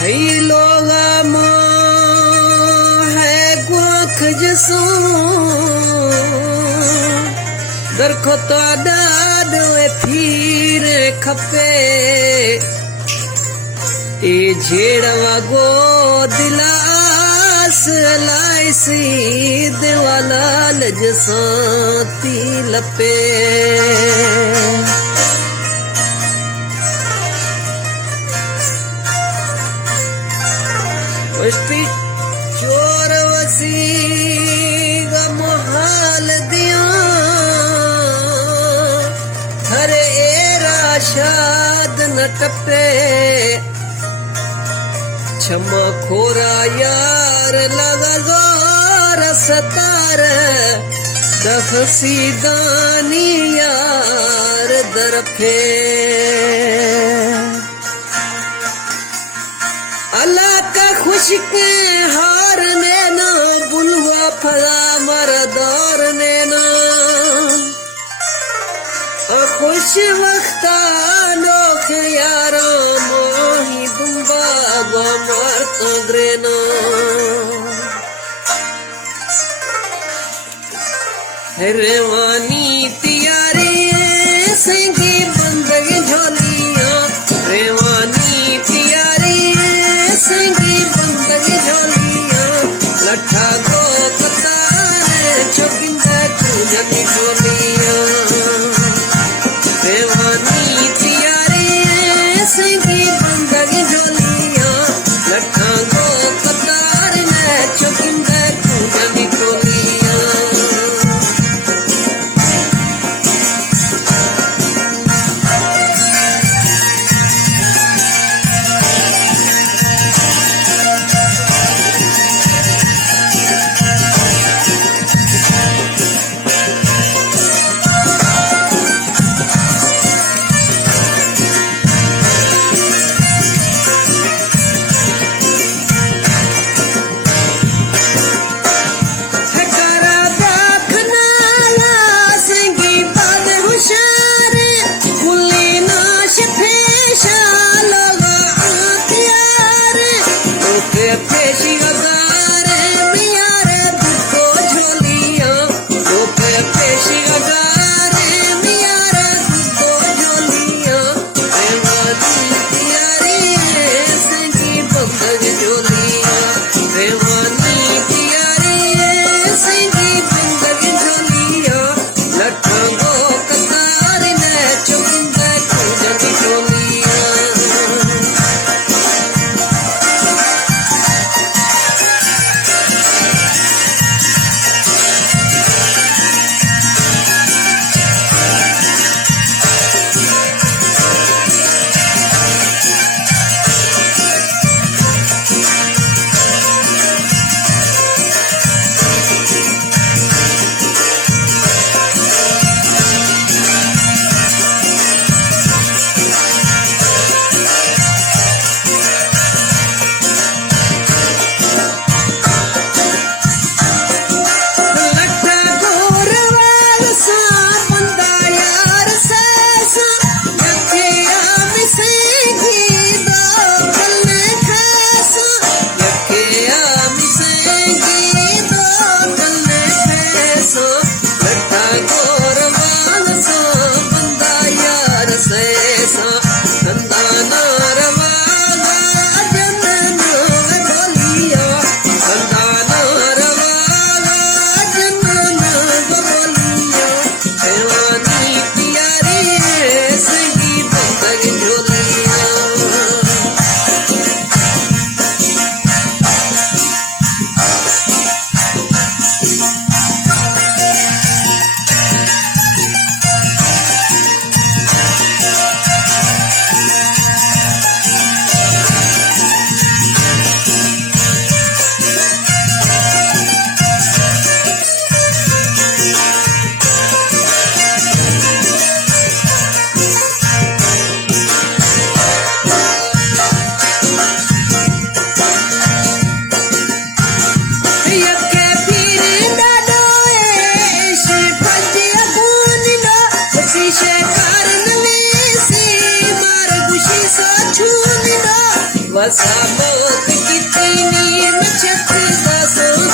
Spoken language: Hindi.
Hey loga mo hai guak jisu dar khota dad e phir khape e jhedwa go dilas laisi diwala lajsati lape उसकी चोर वसी मोहाल दिया हर एरा शाद न टपे क्षमा खोरा यार लगा जोर सतार दफसी दानी यार दरफे अल्लाह का खुश के हार ने ना बुलवा फला मरदार ने ना खुश वक्ता लोग यारा मोही दुम्बा गो मारत ग्रेना रेवानी तियारी सिंगी बंदगी झोलिया रेवानी तियारी सिंगी बंदगी झोलिया लट्ठा गो कतार चौकिंदा चूजनी झोलिया रेवानी तियारी सिंगी बंदगी झोलिया लट्ठा गो कतार चौकिंदा चूजनी झोलिया हसामत की तीनी मचत दासों